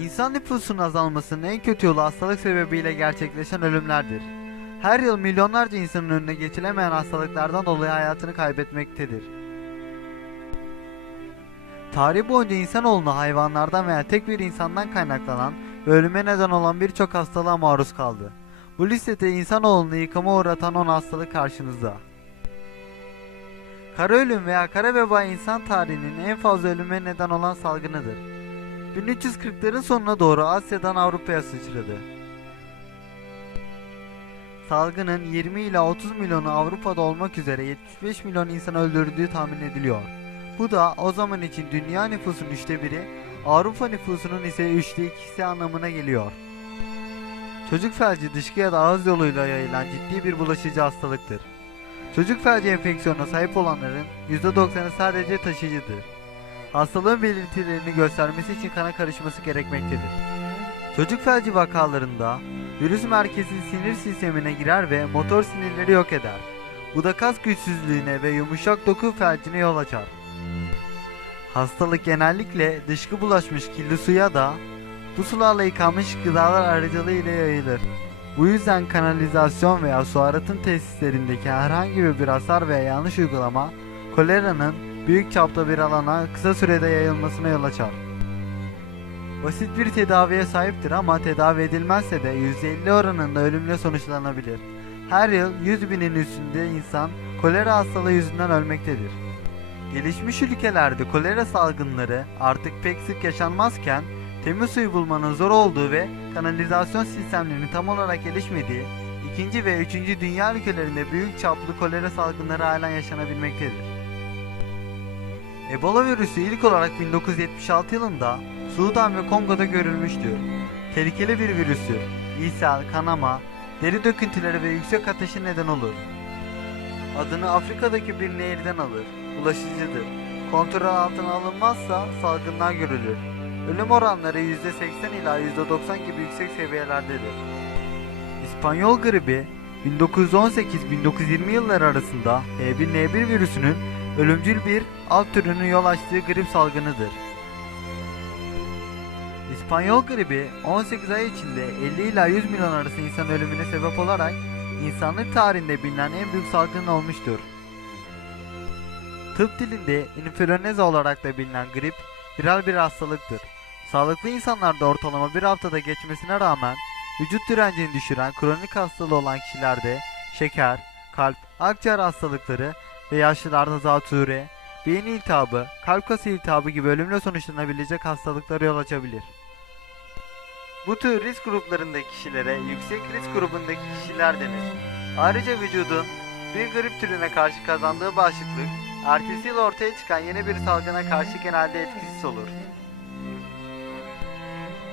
İnsan nüfusunun azalmasının en kötü yolu hastalık sebebiyle gerçekleşen ölümlerdir. Her yıl milyonlarca insanın önüne geçilemeyen hastalıklardan dolayı hayatını kaybetmektedir. Tarih boyunca insanoğlunu hayvanlardan veya tek bir insandan kaynaklanan ve ölüme neden olan birçok hastalığa maruz kaldı. Bu listede insanoğlunu yıkıma uğratan 10 hastalık karşınızda. Kara ölüm veya kara veba insan tarihinin en fazla ölüme neden olan salgınıdır. 1340'ların sonuna doğru Asya'dan Avrupa'ya sıçradı. Salgının 20 ila 30 milyonu Avrupa'da olmak üzere 75 milyon insan öldürdüğü tahmin ediliyor. Bu da o zaman için dünya nüfusunun üçte biri, Avrupa nüfusunun ise üçte ikisi anlamına geliyor. Çocuk felci dışkı ya da ağız yoluyla yayılan ciddi bir bulaşıcı hastalıktır. Çocuk felci enfeksiyonuna sahip olanların %90'ı sadece taşıyıcıdır. Hastalığın belirtilerini göstermesi için kana karışması gerekmektedir. Çocuk felci vakalarında virüs merkezi sinir sistemine girer ve motor sinirleri yok eder. Bu da kas güçsüzlüğüne ve yumuşak doku felcine yol açar. Hastalık genellikle dışkı bulaşmış kirli suya da bu sularla yıkanmış gıdalar aracılığıyla yayılır. Bu yüzden kanalizasyon veya su arıtım tesislerindeki herhangi bir hasar veya yanlış uygulama koleranın büyük çapta bir alana kısa sürede yayılmasına yol açar. Basit bir tedaviye sahiptir ama tedavi edilmezse de %50 oranında ölümle sonuçlanabilir. Her yıl 100 binin üstünde insan kolera hastalığı yüzünden ölmektedir. Gelişmiş ülkelerde kolera salgınları artık pek sık yaşanmazken temiz suyu bulmanın zor olduğu ve kanalizasyon sistemlerinin tam olarak gelişmediği 2. ve 3. dünya ülkelerinde büyük çaplı kolera salgınları halen yaşanabilmektedir. Ebola virüsü ilk olarak 1976 yılında Sudan ve Kongo'da görülmüştür. Tehlikeli bir virüstür. İshal, kanama, deri döküntüleri ve yüksek ateşi neden olur. Adını Afrika'daki bir nehirden alır. Bulaşıcıdır. Kontrol altına alınmazsa salgınlar görülür. Ölüm oranları %80 ila %90 gibi yüksek seviyelerdedir. İspanyol gribi 1918-1920 yılları arasında H1N1 virüsünün ölümcül bir alt türünün yol açtığı grip salgınıdır. İspanyol gribi 18 ay içinde 50 ila 100 milyon arası insan ölümüne sebep olarak insanlık tarihinde bilinen en büyük salgın olmuştur. Tıp dilinde influenza olarak da bilinen grip viral bir hastalıktır. Sağlıklı insanlarda ortalama bir haftada geçmesine rağmen vücut direncini düşüren kronik hastalığı olan kişilerde şeker, kalp, akciğer hastalıkları ve yaşlılarda zatürre, beyin iltihabı, kalp kası iltihabı gibi ölümle sonuçlanabilecek hastalıklara yol açabilir. Bu tür risk gruplarındaki kişilere yüksek risk grubundaki kişiler denir. Ayrıca vücudun bir grip türüne karşı kazandığı bağışıklık, ertesi yıl ortaya çıkan yeni bir salgına karşı genelde etkisiz olur.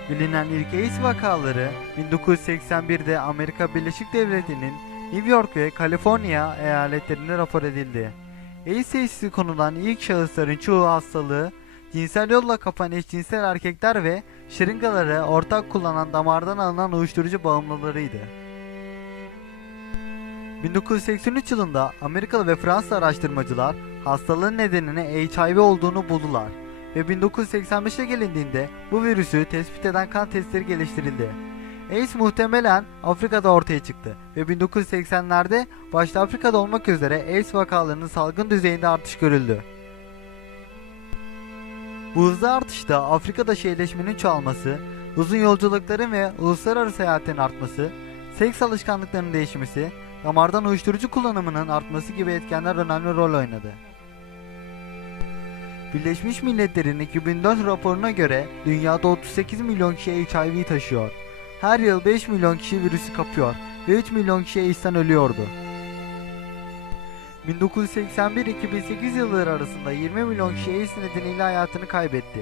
Bilinen ilk AIDS vakaları 1981'de Amerika Birleşik Devletleri'nin New York ve Kaliforniya eyaletlerinde rapor edildi. AIDS teşhisi konulan ilk şahısların çoğu hastalığı cinsel yolla kapan eşcinsel erkekler ve şırıngaları ortak kullanan damardan alınan uyuşturucu bağımlılarıydı. 1983 yılında Amerikalı ve Fransız araştırmacılar hastalığın nedenini HIV olduğunu buldular ve 1985'e gelindiğinde bu virüsü tespit eden kan testleri geliştirildi. AIDS muhtemelen Afrika'da ortaya çıktı ve 1980'lerde başta Afrika'da olmak üzere AIDS vakalarının salgın düzeyinde artış görüldü. Bu hızlı artışta Afrika'da şehirleşmenin çoğalması, uzun yolculukların ve uluslararası seyahatin artması, seks alışkanlıklarının değişmesi, damardan uyuşturucu kullanımının artması gibi etkenler önemli rol oynadı. Birleşmiş Milletler'in 2004 raporuna göre dünyada 38 milyon kişi HIV taşıyor. Her yıl 5 milyon kişi virüsü kapıyor ve 3 milyon kişi AIDS'ten ölüyordu. 1981-2008 yılları arasında 20 milyon kişi AIDS nedeniyle hayatını kaybetti.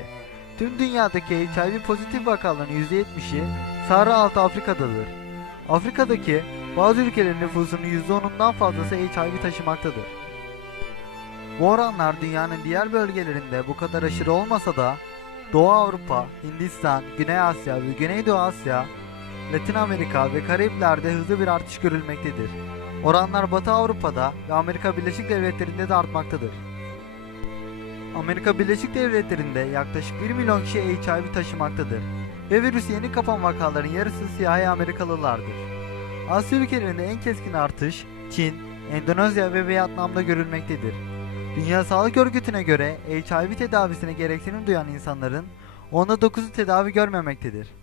Tüm dünyadaki HIV pozitif vakaların %70'i Sahra altı Afrika'dadır. Afrika'daki bazı ülkelerin nüfusunun %10'undan fazlası HIV taşımaktadır. Bu oranlar dünyanın diğer bölgelerinde bu kadar aşırı olmasa da Doğu Avrupa, Hindistan, Güney Asya ve Güneydoğu Asya, Latin Amerika ve Karayipler'de hızlı bir artış görülmektedir. Oranlar Batı Avrupa'da ve Amerika Birleşik Devletleri'nde de artmaktadır. Amerika Birleşik Devletleri'nde yaklaşık 1 milyon kişi HIV taşımaktadır. ve virüs yeni kapan vakaların yarısı siyahi Amerikalılardır. Asya ülkelerinde en keskin artış Çin, Endonezya ve Vietnam'da görülmektedir. Dünya Sağlık Örgütü'ne göre HIV tedavisine gereksinim duyan insanların onda 9'u tedavi görmemektedir.